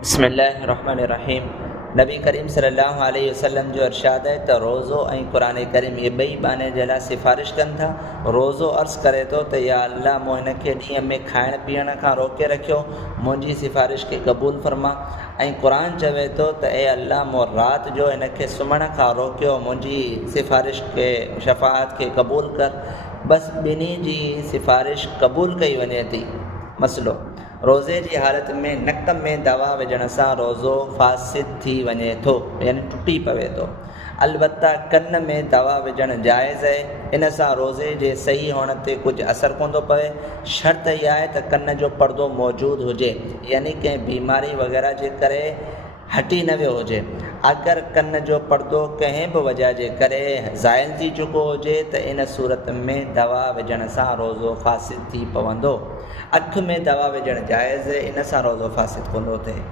बिस्मिल्लाहिर्रहमानिर्रहीम। नबी करीम सल्लल्लाहु अलैहि वसल्लम जो इरशाद है त रोज़ो ऐं क़ुरान करीम ये ॿई बाने जे लाइ सिफ़ारिश कनि था। रोज़ो अर्ज़ करे थो त या अल्लाह मूं हिन खे ॾींहं में खाइण पीअण खां रोके रखियो, मुंहिंजी सिफ़ारिश खे क़बूल फरमा। ऐं क़ुरान चवे थो त ए अल्लाह मूं राति जो हिन खे सुम्हण खां रोकियो, मुंहिंजी सिफ़ारिश खे शफ़ाअत खे क़बूल कर। बस ॿिन्ही जी सिफ़ारिश क़बूल कई वञे थी। मसइलो, रोज़े जी हालत में नक में दवा विझण सां रोज़ो फासिद थी वञे थो, यानी टुटी पवे थो। अलबत्ता कन में दवा विझणु जाइज़ आहे, इन सां रोज़े जे सही हुअण ते कुझु असरु कोन थो पवे। शर्त इहा आहे त कन जो पर्दो मौजूदु हुजे, यानी कंहिं बीमारी वग़ैरह जे करे हटी न वियो हुजे। अगरि कन जो पर्दो कंहिं बि वजह जे करे ज़ाइल थी चुको हुजे त इन सूरत में दवा विझण सां रोज़ो फासिद थी पवंदो। अखि में दवा विझणु जाइज़, इन सां रोज़ो फासिद कोन थो थिए।